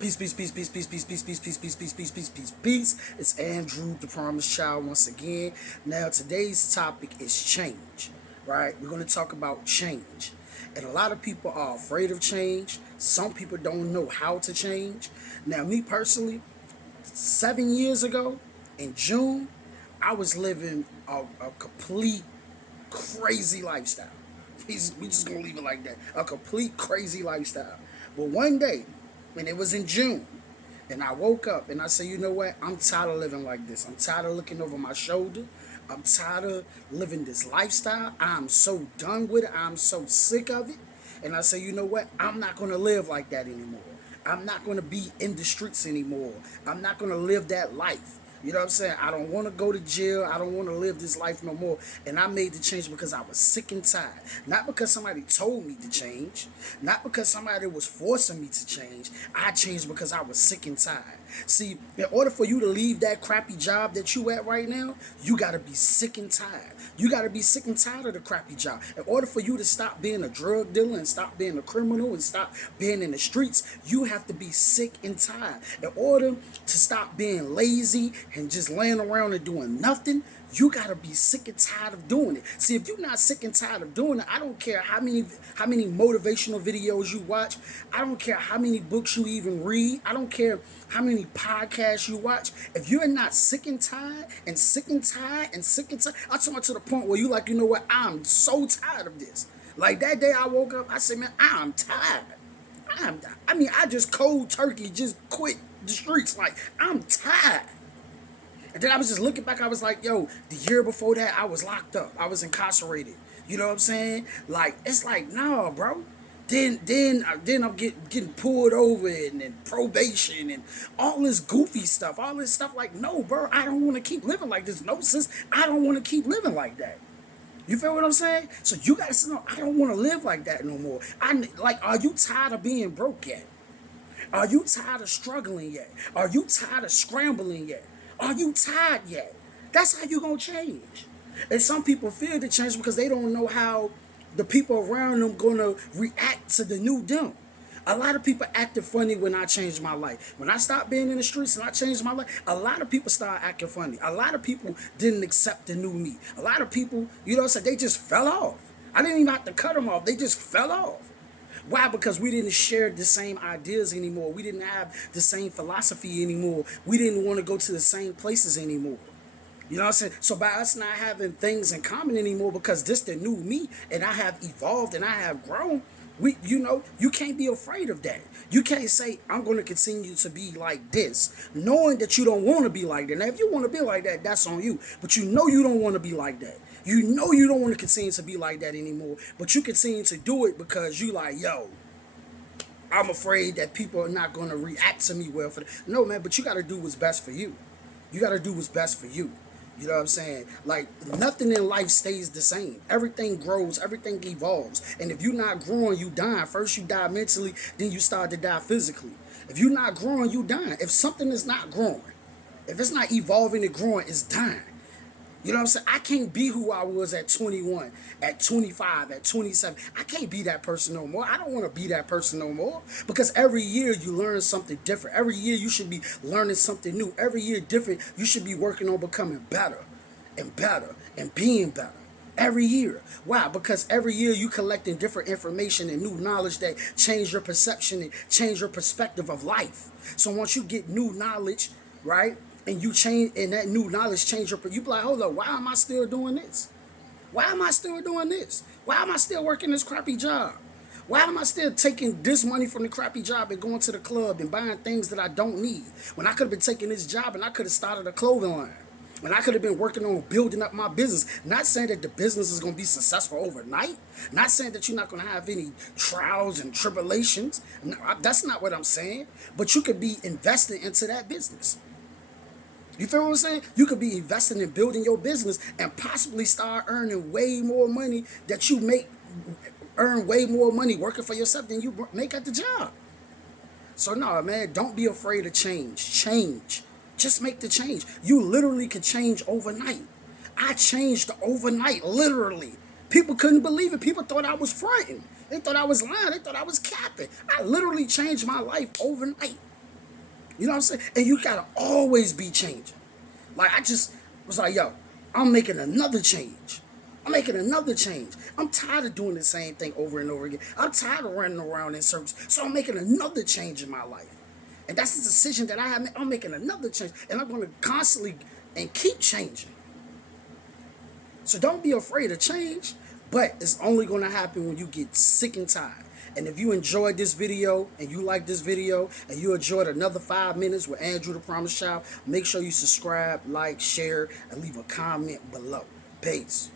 Peace, peace, peace, peace, peace, peace, peace, peace, peace, peace, peace, peace, peace, peace, peace. It's Andrew, the Promised Child, once again. Now, today's topic is change, right? We're going to talk about change. And a lot of people are afraid of change. Some people don't know how to change. Now, me personally, 7 years ago, in June, I was living a complete crazy lifestyle. We just gonna leave it like that. A complete crazy lifestyle. But one day, and it was in June, and I woke up and I said, you know what? I'm tired of living like this. I'm tired of looking over my shoulder. I'm tired of living this lifestyle. I'm so done with it. I'm so sick of it. And I said, you know what? I'm not gonna live like that anymore. I'm not gonna be in the streets anymore. I'm not gonna live that life. You know what I'm saying? I don't want to go to jail. I don't want to live this life no more. And I made the change because I was sick and tired. Not because somebody told me to change. Not because somebody was forcing me to change. I changed because I was sick and tired. See, in order for you to leave that crappy job that you at right now, you got to be sick and tired. You got to be sick and tired of the crappy job. In order for you to stop being a drug dealer and stop being a criminal and stop being in the streets, you have to be sick and tired. In order to stop being lazy and just laying around and doing nothing, you gotta be sick and tired of doing it. See, if you're not sick and tired of doing it, I don't care how many motivational videos you watch. I don't care how many books you even read. I don't care how many podcasts you watch. If you're not sick and tired and sick and tired and sick and tired, I'm talking to the point where you like, you know what? I'm so tired of this. Like that day I woke up, I said, man, I'm tired. I just cold turkey just quit the streets. Like, I'm tired. And then I was just looking back, I was like, yo, the year before that, I was locked up. I was incarcerated. You know what I'm saying? Like, it's like, nah, bro. Then I'm getting pulled over and probation and all this goofy stuff. All this stuff like, no, bro, I don't want to keep living like this. No, sis, I don't want to keep living like that. You feel what I'm saying? So you gotta say, no, I don't want to live like that no more. Are you tired of being broke yet? Are you tired of struggling yet? Are you tired of scrambling yet? Are you tired yet? That's how you gonna change. And some people fear to change because they don't know how the people around them gonna react to the new them. A lot of people acted funny when I changed my life. When I stopped being in the streets and I changed my life, a lot of people started acting funny. A lot of people didn't accept the new me. A lot of people, you know what I'm saying, they just fell off. I didn't even have to cut them off. They just fell off. Why? Because we didn't share the same ideas anymore. We didn't have the same philosophy anymore. We didn't want to go to the same places anymore. You know what I'm saying? So by us not having things in common anymore, because this the new me, and I have evolved and I have grown, you can't be afraid of that. You can't say, I'm going to continue to be like this, knowing that you don't want to be like that. Now, if you want to be like that, that's on you. But you know you don't want to be like that. You know you don't want to continue to be like that anymore. But you continue to do it because you like, yo, I'm afraid that people are not going to react to me well for that. No, man, but you got to do what's best for you. You got to do what's best for you. You know what I'm saying? Like, nothing in life stays the same. Everything grows, everything evolves. And if you're not growing, you die. First you die mentally, then you start to die physically. If you're not growing, you die. If something is not growing, if it's not evolving and growing, it's dying. You know what I'm saying? I can't be who I was at 21, at 25, at 27. I can't be that person no more. I don't want to be that person no more. Because every year you learn something different. Every year you should be learning something new. Every year different, you should be working on becoming better and being better. Every year. Why? Because every year you collecting different information and new knowledge that change your perception and change your perspective of life. So once you get new knowledge, right? And you change, and that new knowledge change your, you be like, hold up, why am I still doing this? Why am I still doing this? Why am I still working this crappy job? Why am I still taking this money from the crappy job and going to the club and buying things that I don't need? When I could have been taking this job and I could have started a clothing line. And I could have been working on building up my business. Not saying that the business is going to be successful overnight. Not saying that you're not going to have any trials and tribulations. No, that's not what I'm saying. But you could be invested into that business. You feel what I'm saying? You could be investing in building your business and possibly start earning way more money that you earn way more money working for yourself than you make at the job. So no, man, don't be afraid of change. Change. Just make the change. You literally could change overnight. I changed overnight, literally. People couldn't believe it. People thought I was fronting. They thought I was lying. They thought I was capping. I literally changed my life overnight. You know what I'm saying? And you gotta always be changing. Like I just was like, yo, I'm making another change. I'm making another change. I'm tired of doing the same thing over and over again. I'm tired of running around in circles. So I'm making another change in my life. And that's the decision that I have made. I'm making another change. And I'm going to constantly and keep changing. So don't be afraid of change. But it's only going to happen when you get sick and tired. And if you enjoyed this video and you like this video and you enjoyed another 5 minutes with Andrew the Promise Child, make sure you subscribe, like, share, and leave a comment below. Peace.